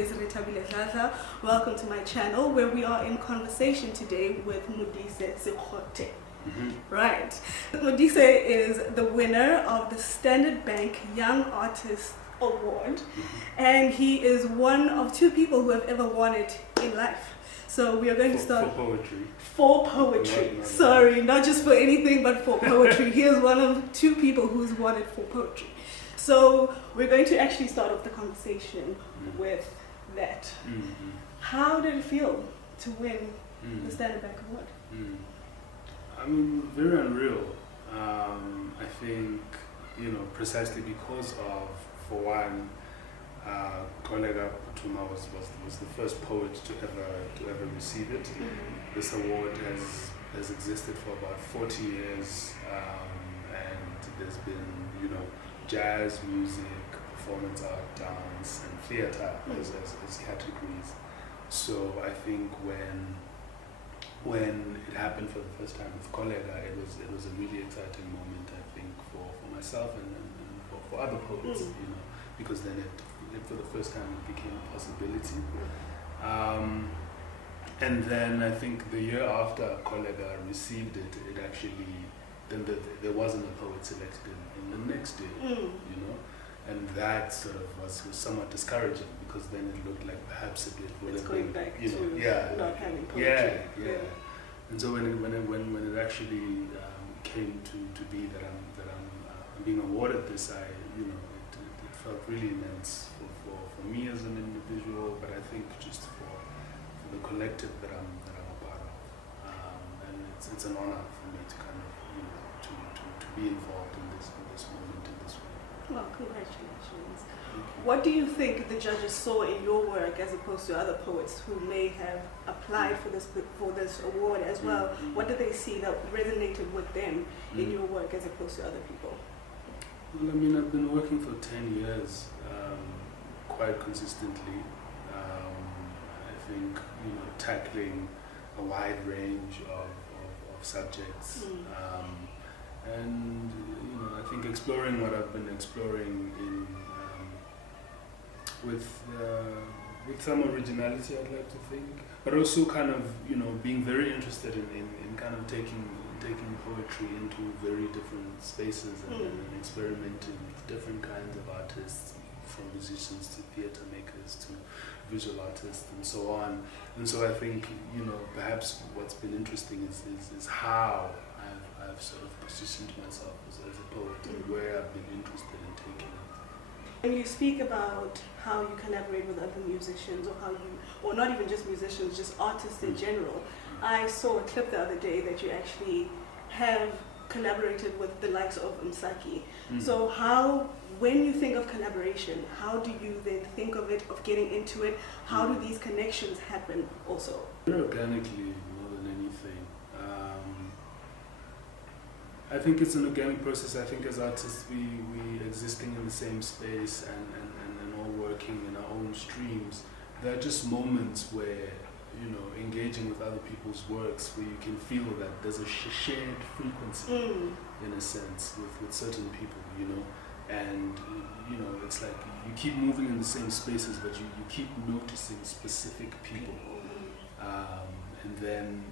is Retabile Dladla. Welcome to my channel where we are in conversation today with Modise Sekgothe. Right. Modise is the winner of the Standard Bank Young Artist Award, and he is one of two people who have ever won it in life. So we are going to start for poetry. For poetry. Sorry, not just for anything, but for poetry. He is one of two people who's won it for poetry. So we're going to actually start off the conversation with that. How did it feel to win the Standard Bank Award? I mean, very unreal. I think, precisely because of, for one, Kolega Putuma was the first poet to ever receive it. This award has existed for about 40 years, and there's been, jazz, music, performance art, dance, and theatre as categories. So I think when it happened for the first time with Kolega, it was a really exciting moment, I think, for myself and for other poets, because then it for the first time it became a possibility. And then I think the year after Kolega received it, then there wasn't a poet selected in the next year, and that sort of was somewhat discouraging, because then it looked like perhaps it would have been, back to not having poetry. Yeah. And so when it actually came to be that I'm being awarded this, it felt really immense for me as an individual, but I think just for the collective that I'm a part of, and it's an honor for me to kind of to be involved in this moment in this way. Well, congratulations. What do you think the judges saw in your work as opposed to other poets who may have applied for this award as well? What did they see that resonated with them in your work as opposed to other people? Well, I mean, I've been working for 10 years, quite consistently. I think, tackling a wide range of subjects. And I think exploring what I've been exploring with some originality, I'd like to think, but also kind of being very interested in kind of taking poetry into very different spaces and experimenting with different kinds of artists, from musicians to theatre makers to visual artists and so on. And so I think perhaps what's been interesting is how I've sort of positioned myself as a poet and where I've been interested in taking it. When you speak about how you collaborate with other musicians, or not even just musicians, just artists in general, I saw a clip the other day that you actually have collaborated with the likes of Msaki. So when you think of collaboration, how do you then think of it, of getting into it? How do these connections happen also? Very organically, more than anything. I think it's an organic process. I think as artists, we existing in the same space and all working in our own streams, there are just moments where, engaging with other people's works, where you can feel that there's a shared frequency, in a sense, with certain people, and, it's like you keep moving in the same spaces, but you keep noticing specific people. And then,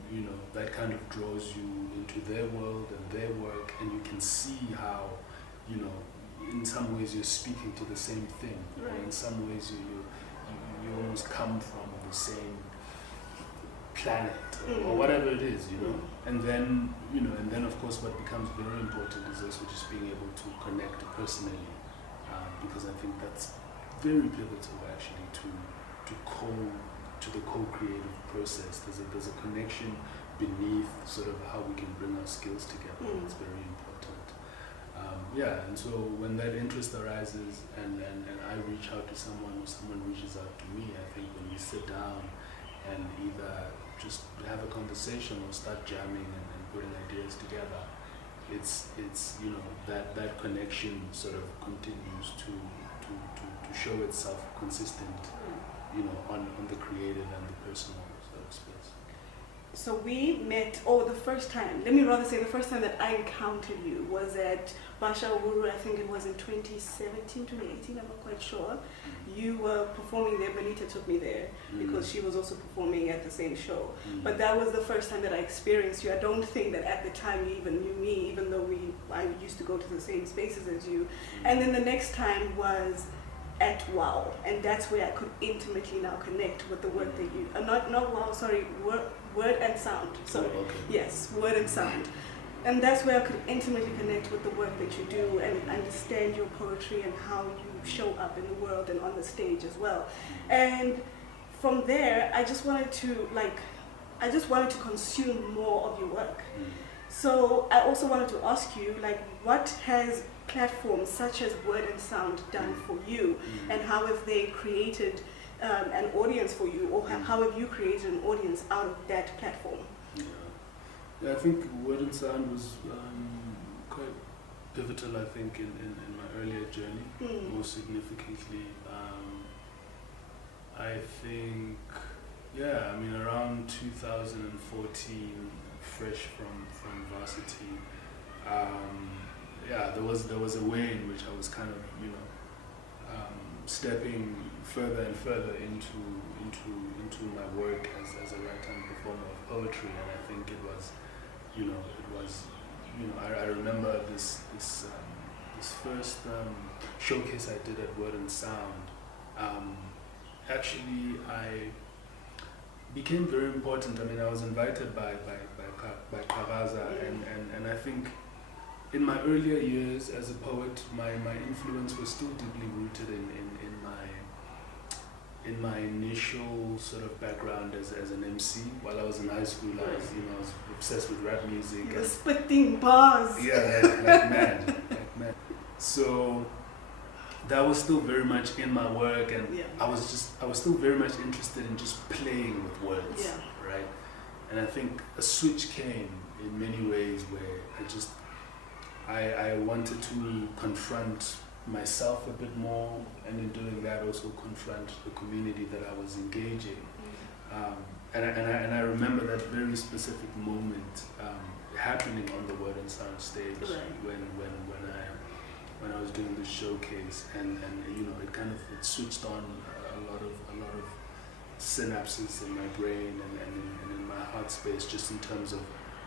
that kind of draws you into their world and their work, and you can see how, in some ways you're speaking to the same thing, or in some ways you almost come from the same planet, or whatever it is, And then, and then of course what becomes very important is also just being able to connect personally, because I think that's very pivotal actually to the co-creative process. There's a connection beneath sort of how we can bring our skills together. It's very important. And so when that interest arises and I reach out to someone, or someone reaches out to me, I think when we sit down and either just have a conversation or start jamming and putting ideas together, it's that connection sort of continues to show itself consistent, on the creative and the personal sort of space. So we met, the first time, let me rather say the first time that I encountered you was at Basha Uhuru, I think it was in 2017, 2018, I'm not quite sure. You were performing there, Benita took me there because she was also performing at the same show. But that was the first time that I experienced you. I don't think that at the time you even knew me, even though I used to go to the same spaces as you. And then the next time was at WOW, and that's where I could intimately now connect with the work that you, not WOW, sorry, Word and Sound, sorry, yes, Word and Sound. And that's where I could intimately connect with the work that you do and understand your poetry and how you show up in the world and on the stage as well. And from there, I just wanted to consume more of your work. So I also wanted to ask you, what has platforms such as Word and Sound done for you, and how have they created an audience for you, or how have you created an audience out of that platform? Yeah, I think Word and Sound was quite pivotal, I think, in my earlier journey, most significantly. I think, around 2014, fresh from varsity, there was a way in which I was kind of, stepping further and further into my work as a writer and performer of poetry, and I think it was, I remember this first showcase I did at Word and Sound. Actually, I became very important. I mean, I was invited by Karaza, and I think in my earlier years as a poet, my influence was still deeply rooted in my initial sort of background as an MC. While I was in high school, I was obsessed with rap music. You were spitting bars. Yeah, like mad. So that was still very much in my work, and I was still very much interested in just playing with words, right? And I think a switch came in many ways where I wanted to confront myself a bit more, and in doing that also confront the community that I was engaging. And I remember that very specific moment happening on the Word and Sound stage when I was doing the showcase, and it switched on a lot of synapses in my brain and in my heart space, just in terms of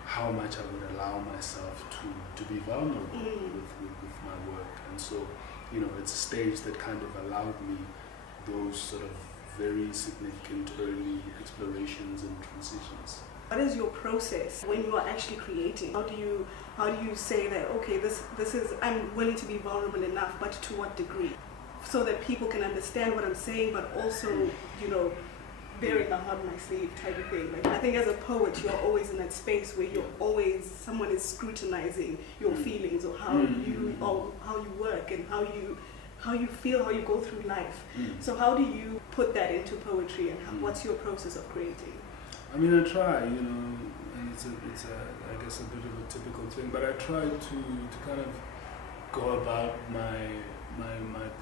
how much I would allow myself to be vulnerable with my work. And so, it's a stage that kind of allowed me those sort of very significant early explorations and transitions. What is your process when you are actually creating? How do you say that, okay, this is, I'm willing to be vulnerable enough, but to what degree? So that people can understand what I'm saying, but also, bearing the heart on my sleeve type of thing. I think as a poet, you're always in that space where someone is scrutinizing your feelings, or how you work, and how you feel, how you go through life. So how do you put that into poetry, and what's your process of creating? I mean, I try, and it's I guess a bit of a typical thing, but I try to kind of go about my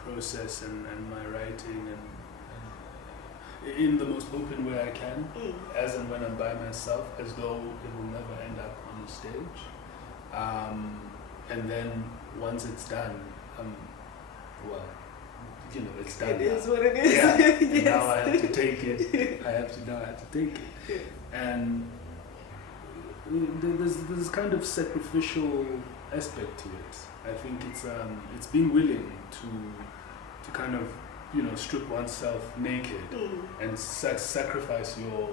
process and my writing and in the most open way I can, as and when I'm by myself, as though it will never end up on the stage. And then once it's done, it's done. It is what it is. Yeah. Yes. And now I have to take it. I have to take it. Yeah. And there's kind of sacrificial aspect to it. I think it's being willing to kind of strip oneself naked and sacrifice your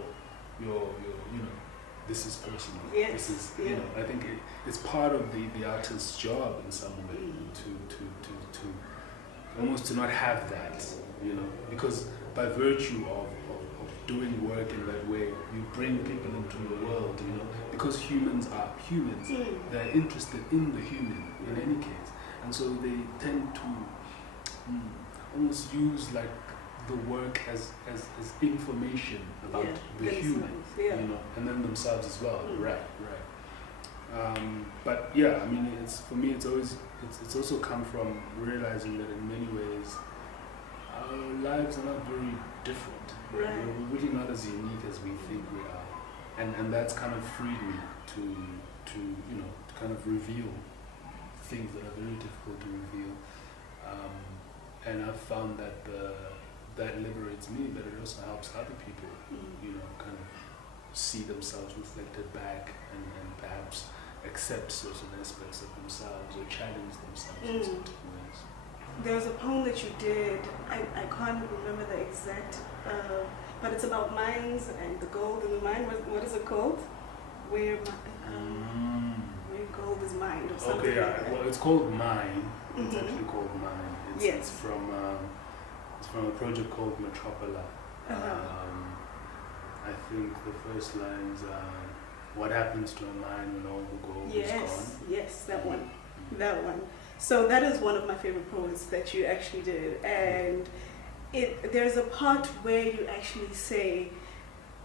this is personal. Yes. This is I think it's part of the artist's job in some way to almost to not have that, because by virtue of doing work in that way, you bring people into your world, because humans are humans. They're interested in the human in any case, and so they tend to almost use the work as information about the human, and then themselves as well. Right. But yeah, I mean, for me, it's also come from realizing that in many ways our lives are not very different. Right. We're really not as unique as we think we are. and that's kind of freed me to kind of reveal things that are very difficult to reveal. And I've found that that liberates me, but it also helps other people, kind of see themselves reflected back and perhaps accept certain aspects of themselves or challenge themselves in certain ways. There was a poem that you did, I can't remember the exact, but it's about mines and the gold in the mine. What is it called? Where gold is mined or something. Okay, like that. well, it's called Mine. It's actually called Mine. It's from a project called Metropola. I think the first lines are, "What happens to a mine when all the gold is gone?" Yes, that one. That one. So that is one of my favorite poems that you actually did. And there's a part where you actually say,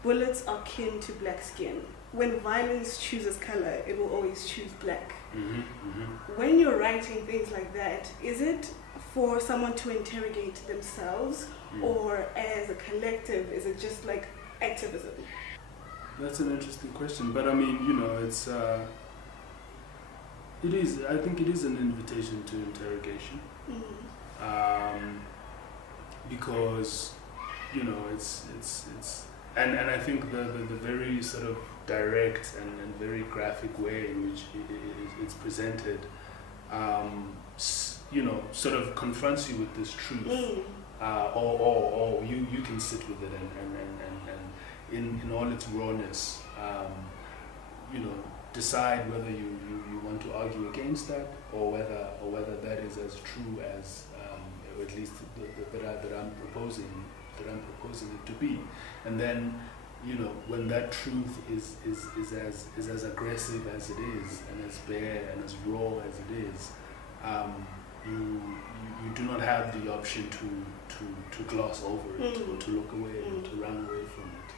"Bullets are kin to black skin. When violence chooses color, it will always choose black." When you're writing things like that, is it for someone to interrogate themselves, or as a collective, is it just like activism? That's an interesting question, but I mean, it's it is. I think it is an invitation to interrogation, because it's and I think the very sort of direct and very graphic way in which it's presented, sort of confronts you with this truth, or you can sit with it and in all its rawness, decide whether you want to argue against that, or whether that is as true as, or at least that I'm proposing it to be. And then, when that truth is as aggressive as it is, and as bare and as raw as it is, you do not have the option to gloss over it, or to look away, or to run away from it.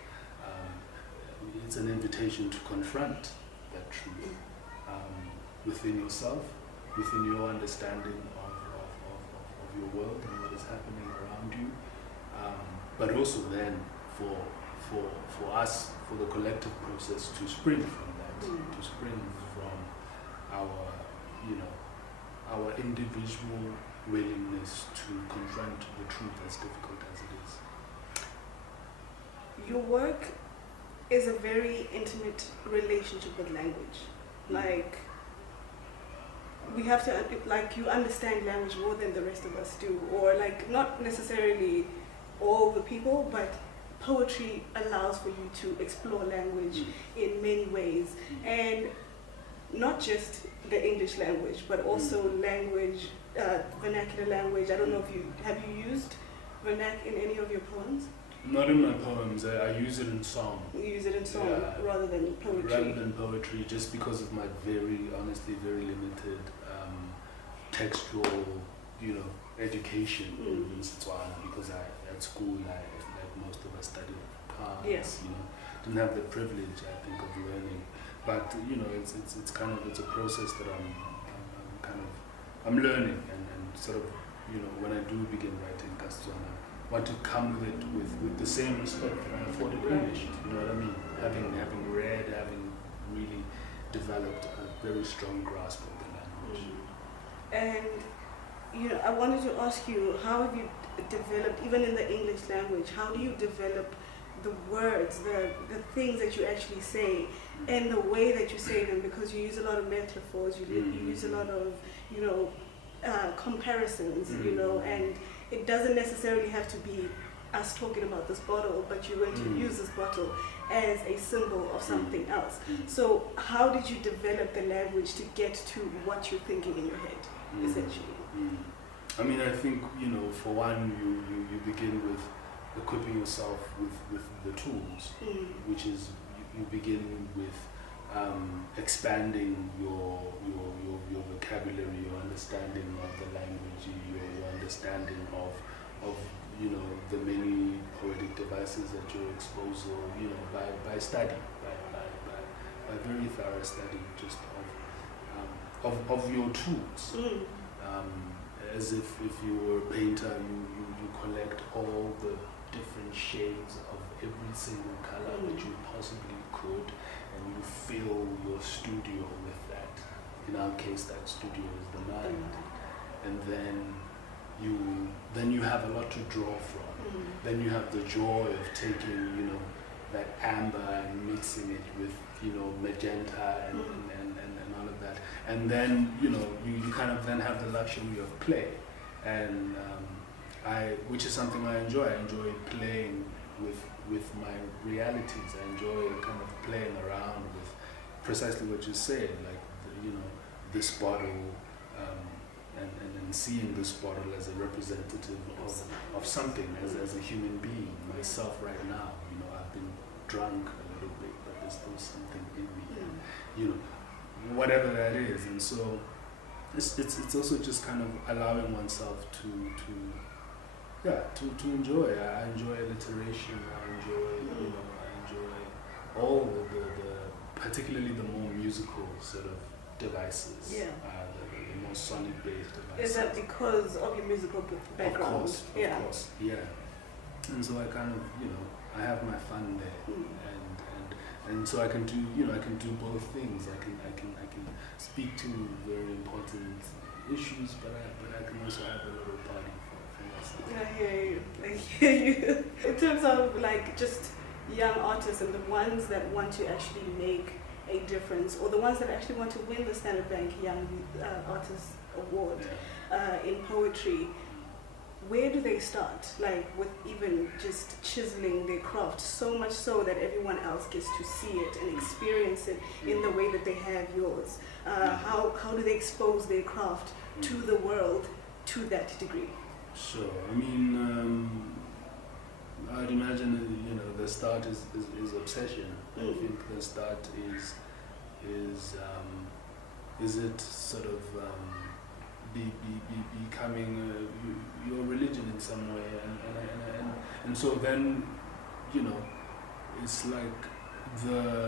It's an invitation to confront that truth within yourself, within your understanding of your world and what is happening around you, but also then for us, for the collective process to spring from that, to spring from our individual willingness to confront the truth, as difficult as it is. Your work is a very intimate relationship with language. Like, we have to, you understand language more than the rest of us do, or not necessarily all the people, but poetry allows for you to explore language in many ways, and not just the English language, but also language, vernacular language. I don't know if have you used vernac in any of your poems? Not in my poems. I use it in song. You use it in song, rather than poetry? Rather than poetry, just because of my honestly very limited textual, education in Setswana, because at school, like most of us studied parts, didn't have the privilege, I think, of learning. But it's a process that I'm learning, and sort of, when I do begin writing Setswana, want to come with it with the same respect that I afforded English. You know what I mean? Having read, having really developed a very strong grasp of the language. And I wanted to ask you, how have you developed, even in the English language, how do you develop the words, the things that you actually say, and the way that you say them? Because you use a lot of metaphors, you use a lot of comparisons, and it doesn't necessarily have to be us talking about this bottle, but you're going to use this bottle as a symbol of something else. So how did you develop the language to get to what you're thinking in your head, essentially? I mean, I think, for one, you begin with equipping yourself with the tools, which is you begin with expanding your vocabulary, your understanding of the language, your understanding of the many poetic devices at your disposal, by study, by very thorough study, just of your tools. As if you were a painter, you collect all the different shades of every single color that you possibly could, and you fill your studio with that. In our case, that studio is the mind, and then you have a lot to draw from. Then you have the joy of taking, you know, that amber and mixing it with, you know, magenta and all of that, and then, you know, you kind of then have the luxury of play, and which is something I enjoy. I enjoy playing with my realities. I enjoy kind of playing around with precisely what you said, like, you know, this bottle, and seeing this bottle as a representative of something, as a human being, myself right now. You know, I've been drunk a little bit, but there's still something in me, and, you know, whatever that is. And so it's also just kind of allowing oneself to enjoy. I enjoy alliteration. I enjoy all the particularly the more musical sort of devices. The more sonic based devices. Is that because of your musical background? Of course, yeah. And so I kind of, you know, I have my fun there, and so I can do, you know, I can do both things. I can speak to very important issues, but I can also have a little party for myself. I hear you. In terms of like just young artists and the ones that want to actually make a difference, or the ones that actually want to win the Standard Bank Young Artist Award in poetry, where do they start? Like with even just chiseling their craft, so much so that everyone else gets to see it and experience it in the way that they have yours. How do they expose their craft to the world to that degree? Sure. I mean, I'd imagine that, you know, the start is obsession. I think the start is it sort of becoming your religion in some way, and so then, you know, it's like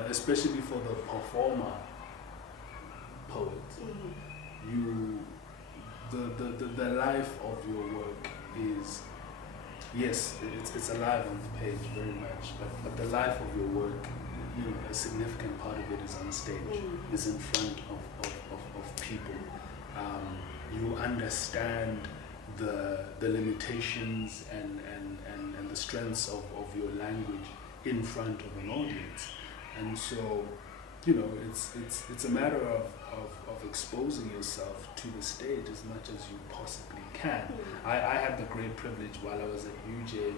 especially for the performer poet, the life of your work is, yes, it's alive on the page very much, but the life of your work, you know, a significant part of it is on stage, is in front of people. You understand the limitations and the strengths of your language in front of an audience, and so, you know, it's a matter of exposing yourself to the stage as much as you possibly can. I had the great privilege while I was at UJ.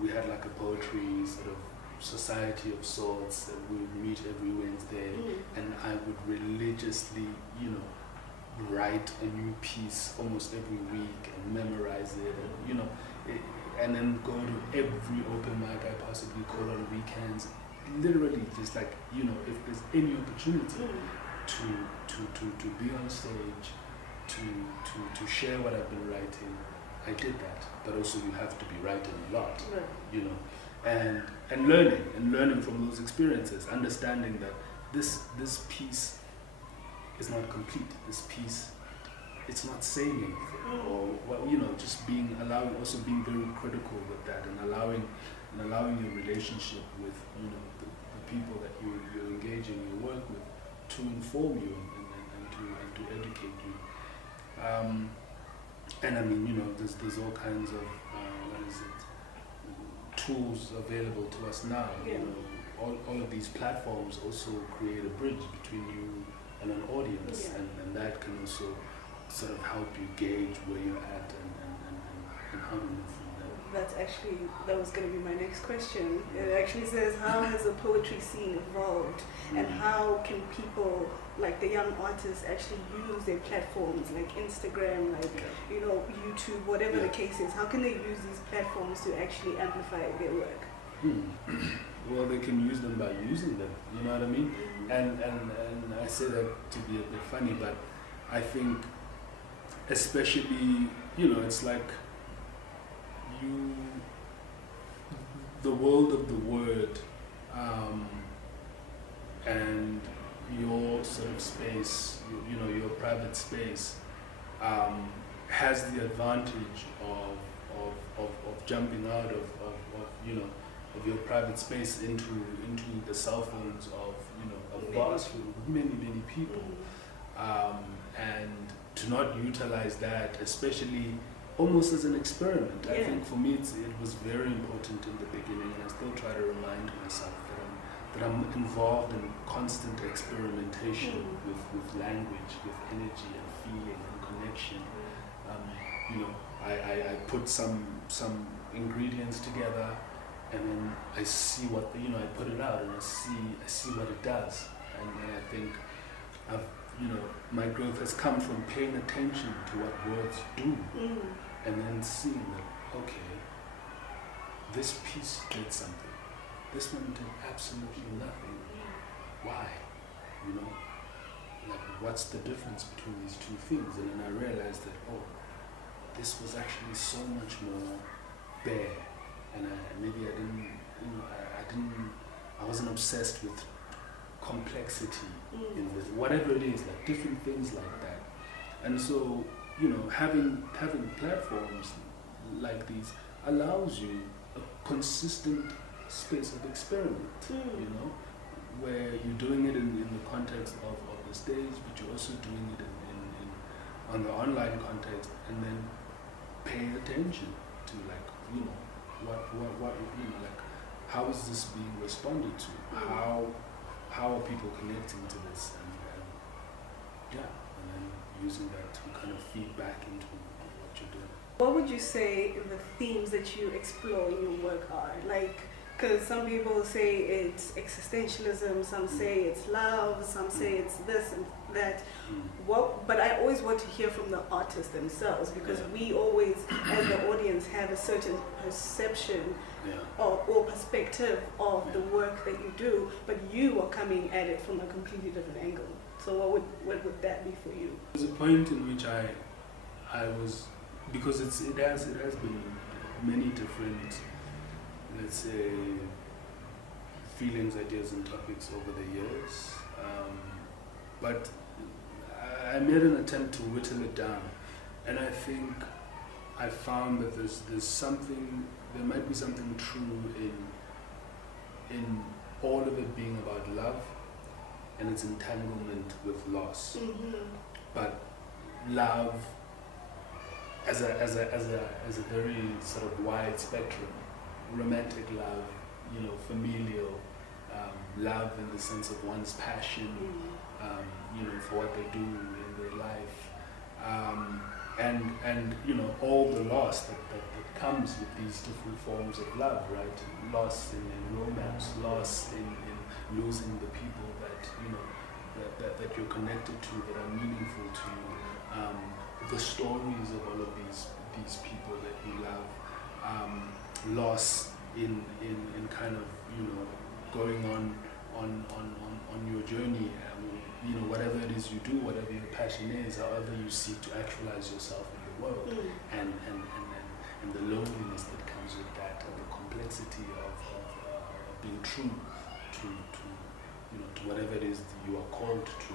We had like a poetry sort of society of sorts that we would meet every Wednesday, and I would religiously, you know, write a new piece almost every week and memorize it, and, you know, and then go to every open mic I possibly could on weekends. Literally, just like, you know, if there's any opportunity to be on stage, to share what I've been writing, I did that. But also, you have to be writing a lot, you know, and learning from those experiences, understanding that this piece is not complete. This piece, it's not saying anything, or, well, you know, just being very critical with that, and allowing your relationship with, you know, the people that you're engaging your work with to inform you and to educate you. And I mean, you know, there's all kinds of tools available to us now. You know, all of these platforms also create a bridge between you and an audience, and that can also sort of help you gauge where you're at and how to move from there. That was going to be my next question. It actually says, how has the poetry scene evolved, and how can people, like the young artists, actually use their platforms like Instagram, like, you know, YouTube, whatever the case is, how can they use these platforms to actually amplify their work? Well, they can use them by using them, you know what I mean? And I say that to be a bit funny, but I think especially, you know, it's like the world of the word, and your sort of space, you know, your private space, has the advantage of of jumping out of you know, of your private space into the cell phones of, you know, a vast many people, and to not utilize that, especially almost as an experiment. I think for me it was very important in the beginning, and I still try to remind myself that I'm involved in constant experimentation with language, with energy and feeling and connection. You know, I put some ingredients together, and then I see what, you know, I put it out and I see what it does, and I think you know, my growth has come from paying attention to what words do, and then seeing that, okay, this piece did something, this one did absolutely nothing. Why? You know, like, what's the difference between these two things? And then I realized that, oh, this was actually so much more bare, and maybe I didn't, you know, I wasn't obsessed with complexity in this, whatever it is, like different things like that. And so, you know, having platforms like these allows you a consistent space of experiment, you know, where you're doing it in the context of the stage, but you're also doing it in on the online context, and then paying attention to, like, you know, what you know, like, how is this being responded to? How are people connecting to this? And then using that to kind of feed back into what you're doing. What would you say the themes that you explore in your work are? Like, because some people say it's existentialism, some say it's love, some say it's this and that. But I always want to hear from the artists themselves, because we always, as the audience, have a certain perception or perspective of the work that you do, but you are coming at it from a completely different angle. So what would that be for you? There's a point in which I was, because it has been many different, let's say, feelings, ideas and topics over the years, but I made an attempt to whittle it down, and I think I found that there might be something true in all of it being about love and its entanglement with loss. But love as a very sort of wide spectrum: romantic love, you know, familial love in the sense of one's passion, you know, for what they do in their life, and you know, all the loss that comes with these different forms of love, right? Loss in romance, loss in losing the people that, you know, that you're connected to, that are meaningful to you, the stories of all of these people that you love, loss in kind of, you know, going on your journey, you know, whatever it is you do, whatever your passion is, however you seek to actualize yourself in the world, and the loneliness that comes with that, and the complexity of being true to you know, to whatever it is that you are called to,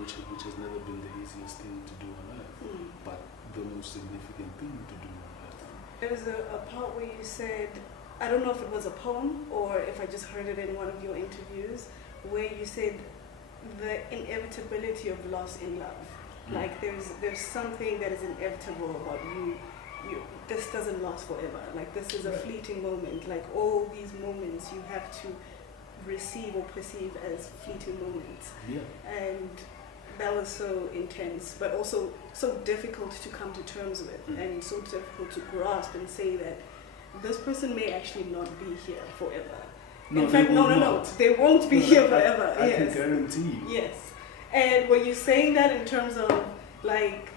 which has never been the easiest thing to do on earth, but the most significant thing to do on earth. There was a part where you said, I don't know if it was a poem or if I just heard it in one of your interviews, where you said the inevitability of loss in love. Like there's something that is inevitable about you. This doesn't last forever. Like, this is a fleeting moment. Like, all these moments you have to receive or perceive as fleeting moments. And that was so intense, but also so difficult to come to terms with, and so difficult to grasp and say that this person may actually not be here forever. No, in fact, no, they won't be here forever. I can guarantee you. Yes. And were you saying that in terms of, like,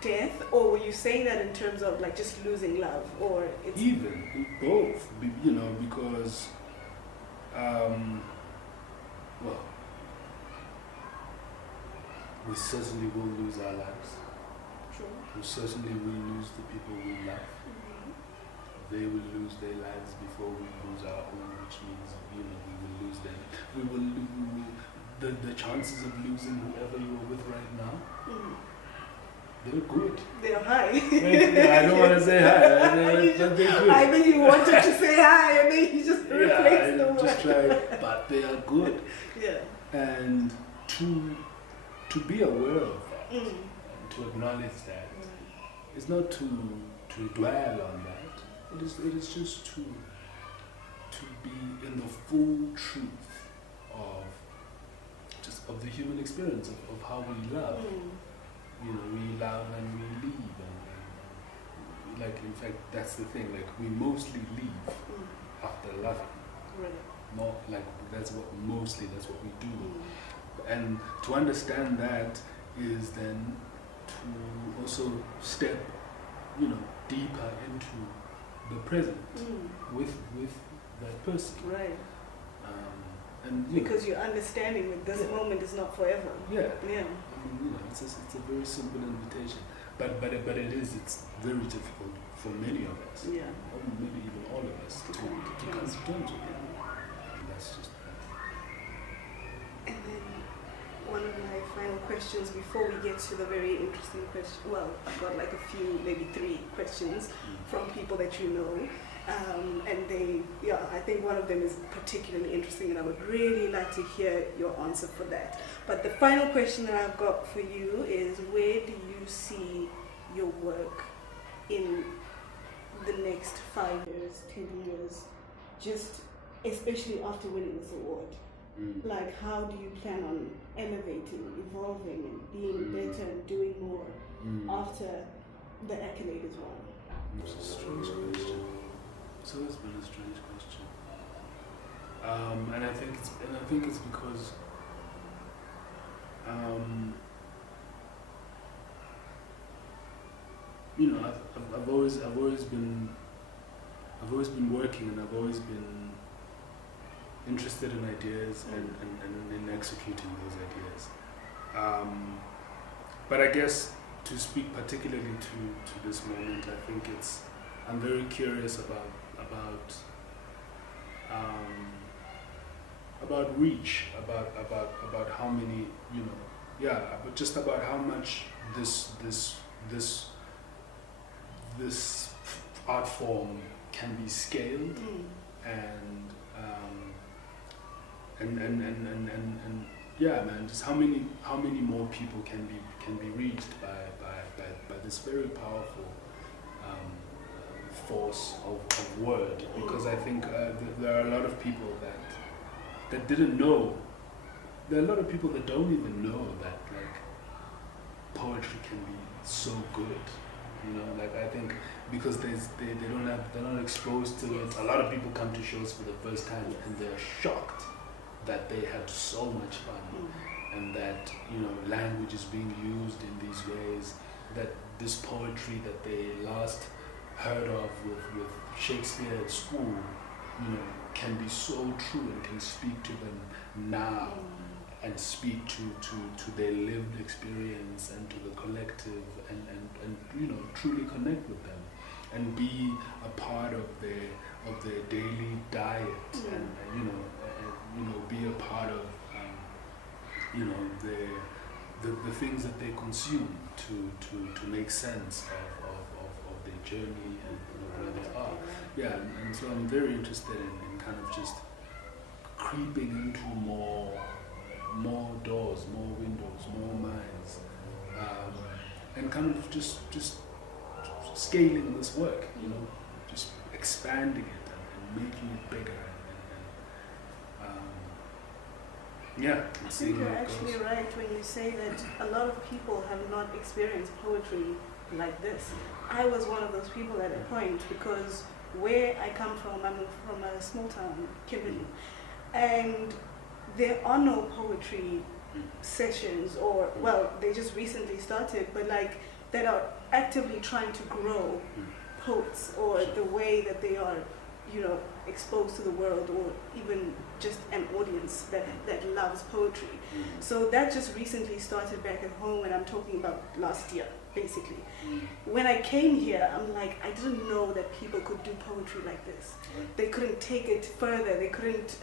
death, or were you saying that in terms of, like, just losing love, or it's even both? You know, because well, we certainly will lose our lives. True. We certainly will lose the people we love. They will lose their lives before we lose our own, which means, you know, we will lose them. We will the chances of losing whoever you are with right now, They're good. They're high. I don't want to say hi, but they're good. I think you wanted to say hi, and then you just replaced the word. Just try, but they are good. Yeah. And to be aware of that, and to acknowledge that, it's not to dwell on that. It is just to be in the full truth of the human experience of how we love. You know, we love and we leave, and like, in fact, that's the thing. Like, we mostly leave after loving. Right. Not like that's what we do. And to understand that is then to also step, you know, deeper into the present with that person. Right. And because you're understanding that this moment is not forever. Yeah. Yeah. I mean, you know, it's a very simple invitation, but it's very difficult for many of us. Yeah. Or maybe even all of us to come to terms with it. And that's just that. And then one of my final questions before we get to the very interesting question. Well, I've got like a few, maybe 3 questions from people that you know. And I think one of them is particularly interesting, and I would really like to hear your answer for that. But the final question that I've got for you is, where do you see your work in the next 5 years, 10 years, just especially after winning this award? Like, how do you plan on elevating, evolving, and being better and doing more after the accolade is won? It's a strange question. It's always been a strange question, and I think it's because you know, I've always been working, and I've always been interested in ideas and in executing those ideas. But I guess to speak particularly to this moment, I think I'm very curious about reach, about how many, you know, but just about how much this art form can be scaled, and yeah, man, just how many more people can be reached by this very powerful force of word, because I think there are a lot of people that didn't know. There are a lot of people that don't even know that, like, poetry can be so good. You know, like, I think because they're not exposed to it. A lot of people come to shows for the first time and they're shocked that they had so much fun, and that, you know, language is being used in these ways, that this poetry that they last heard of with Shakespeare at school, you know, can be so true and can speak to them now, and speak to their lived experience and to the collective, and you know, truly connect with them and be a part of their daily diet, and you know, be a part of you know, the things that they consume to make sense of their journey and where they are. Yeah, and so I'm very interested in kind of just creeping into more doors, more windows, more minds, and kind of just scaling this work, you know, just expanding it and making it bigger. Yeah, I think you're actually right when you say that a lot of people have not experienced poetry like this. I was one of those people at a point, because where I come from, I'm from a small town, Kimberley, and there are no poetry sessions, or, well, they just recently started, but like, that are actively trying to grow poets, or the way that they are, you know, exposed to the world, or even just an audience that loves poetry. So that just recently started back at home, and I'm talking about last year, basically. When I came here, I'm like, I didn't know that people could do poetry like this. They couldn't take it further. They couldn't,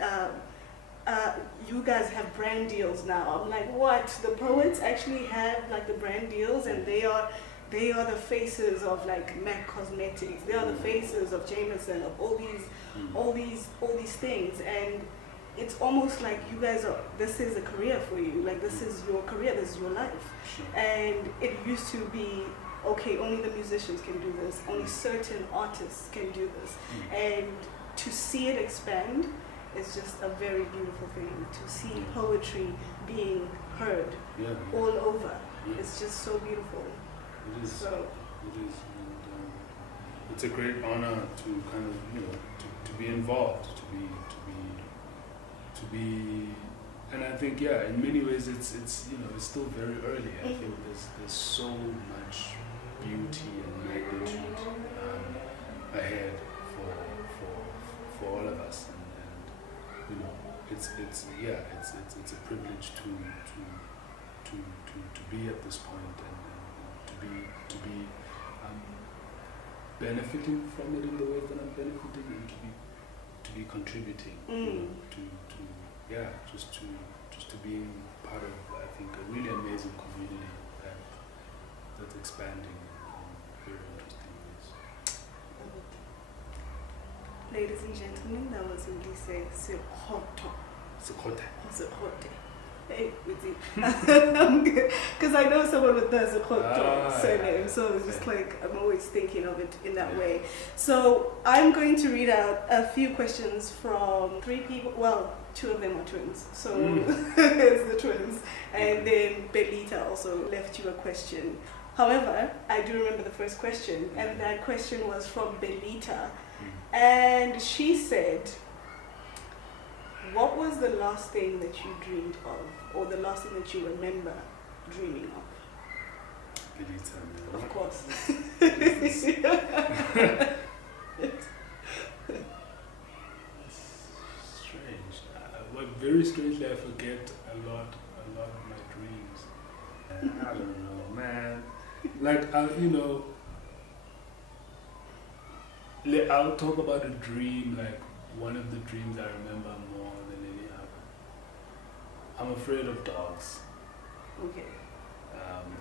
you guys have brand deals now. I'm like, what? The poets actually have like the brand deals, and they are they are the faces of like MAC Cosmetics. They are the faces of Jameson, of all these things. And it's almost like you guys are, this is a career for you. Like this is your career, this is your life. Sure. And it used to be, okay, only the musicians can do this, only certain artists can do this. And to see it expand is just a very beautiful thing. To see poetry being heard all over, it's just so beautiful. It is. So, it is. And, it's a great honor to kind of, you know, to be involved, to be, and I think, yeah, in many ways it's you know, it's still very early. I think there's so much beauty and magnitude ahead for all of us, and you know, it's a privilege to be at this point and to be benefiting from it in the ways that I'm benefiting, and to be contributing, you know, just to being part of, I think, a really amazing community that's expanding in very interesting ways. ladies and gentlemen, that was Modise Sekgothe. Hey, with you. Because I know someone with the Sekgothe surname, so it's just like I'm always thinking of it in that way. So I'm going to read out a few questions from 3 people. Well, 2 of them are twins, so it's the twins. And then Belita also left you a question. However, I do remember the first question, and that question was from Belita. And she said, what was the last thing that you dreamed of, or the last thing that you remember dreaming of? Belita, man. Of course. Strange. Well, very strangely, I forget a lot of my dreams. I don't know, man. Like, you know, I'll talk about a dream, like one of the dreams I remember more than any other. I'm afraid of dogs. Okay.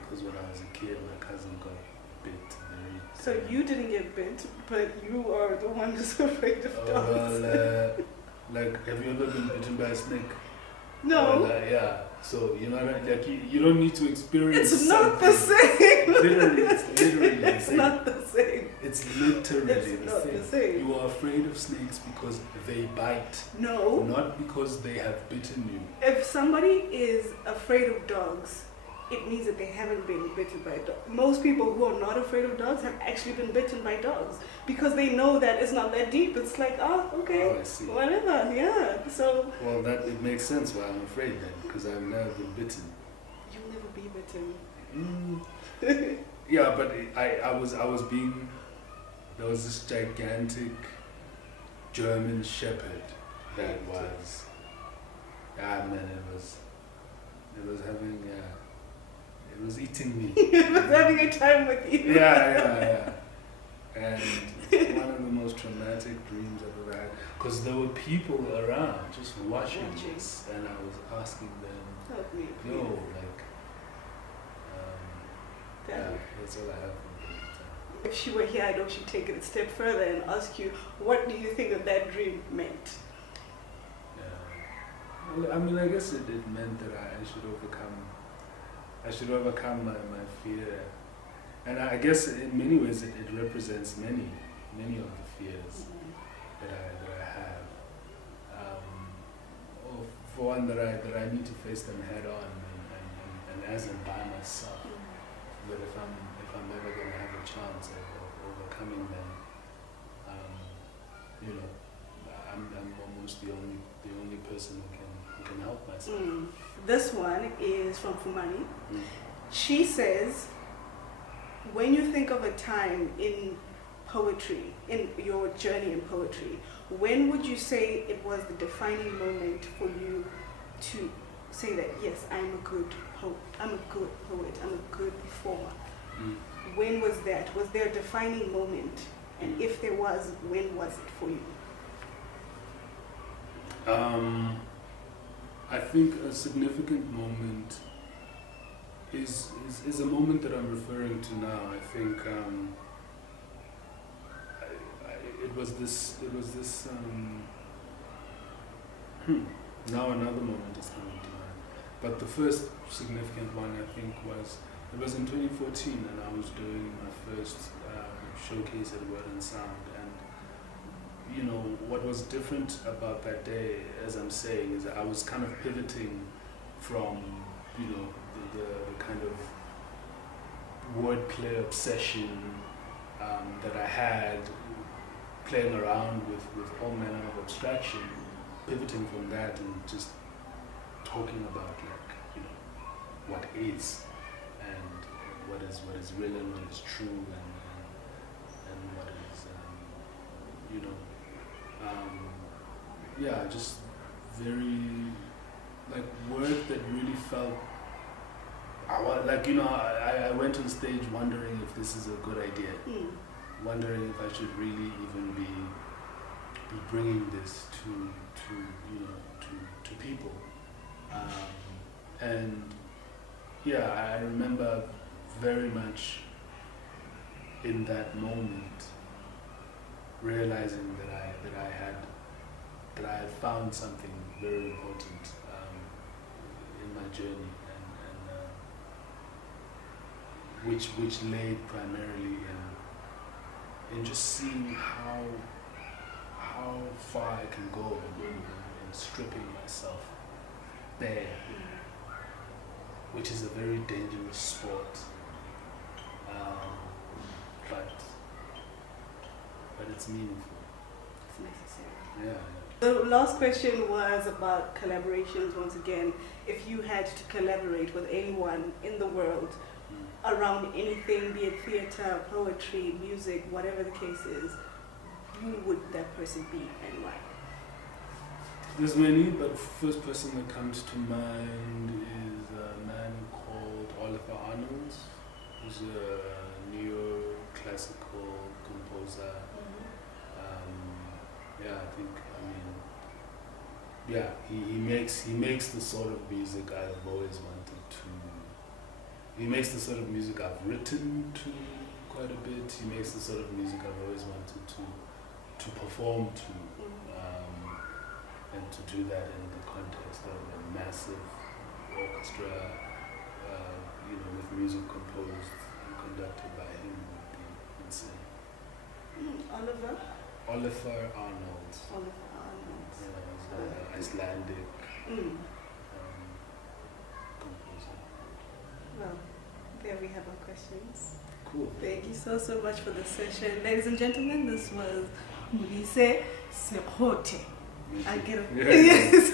Because when I was a kid, my cousin got bit very. So you didn't get bit, but you are the one who's afraid of dogs. Well, like, have you ever been bitten by a snake? No. Yeah. So, you know, like you don't need to experience It's not the same. Literally, it's literally the It's same. not the same. It's literally It's not the same. You are afraid of snakes because they bite. No. Not because they have bitten you. If somebody is afraid of dogs, it means that they haven't been bitten by a dog. Most people who are not afraid of dogs have actually been bitten by dogs because they know that it's not that deep. It's like, okay, Oh, I see. whatever, yeah. So. Well, it makes sense why I'm afraid then, because I've never been bitten. You'll never be bitten. Yeah, but I was being. There was this gigantic German Shepherd that was. Ah man, it was having. It was eating me. It was having a time with you. Yeah. And one of the most traumatic dreams I've ever had, because there were people around just watching this, and I was asking them, Help me, please. yo, like, yeah, that's all I have for you. If she were here, I know she'd take it a step further and ask you, what do you think that dream meant? Yeah. Well, I mean, I guess it meant that I should overcome my fear. And I guess in many ways it represents many of the fears that I have. For one, that I need to face them head on and as I'm by myself. But if I'm ever going to have a chance of overcoming them, you know, I'm almost the only person who can help myself. This one is from Fumani. She says, when you think of a time in poetry, in your journey in poetry, when would you say it was the defining moment for you to say that, yes, I'm a good poet, I'm a good performer? When was that? Was there a defining moment? And if there was, when was it for you? I think a significant moment is a moment that I'm referring to now. I think it was this. Now another moment is coming to mind. But the first significant one, I think, it was in 2014, and I was doing my first showcase at Word and Sound. And you know what was different about that day, as I'm saying, is that I was kind of pivoting from the kind of wordplay obsession that I had, playing around with all manner of abstraction, pivoting from that and just talking about what is and what is real and what is true and what is just very work that really felt I went on stage wondering if this is a good idea, wondering if I should really even be bringing this to people, and I remember very much in that moment realizing that I had found something very important in my journey, and which lay primarily in just seeing how far I can go in stripping myself bare, which is a very dangerous sport, but it's meaningful. It's necessary. Yeah. The last question was about collaborations. Once again, if you had to collaborate with anyone in the world around anything, be it theatre, poetry, music, whatever the case is, who would that person be and why? There's many, but the first person that comes to mind is a man called Oliver Arnold, who's a neoclassical composer. He makes the sort of music I've always wanted to. He makes the sort of music I've written to quite a bit. He makes the sort of music I've always wanted to perform to, and to do that in the context of a massive orchestra, with music composed and conducted by him would be insane. Oliver Arnold. Oliver Arnold. Yeah, he's Icelandic composer. Well, there we have our questions. Cool. Thank you so much for the session. Ladies and gentlemen, this was Modise Sekgothe. I get it. Yes.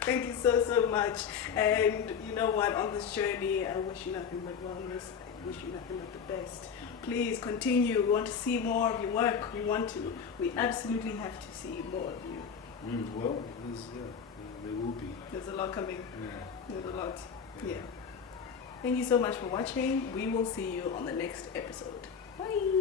Thank you so much. And you know what, on this journey, I wish you nothing but wellness. I wish you nothing but the best. Please continue. We want to see more of your work. We absolutely have to see more of you. Well, there will be. There's a lot coming. Yeah. There's a lot. Yeah. Thank you so much for watching. We will see you on the next episode. Bye.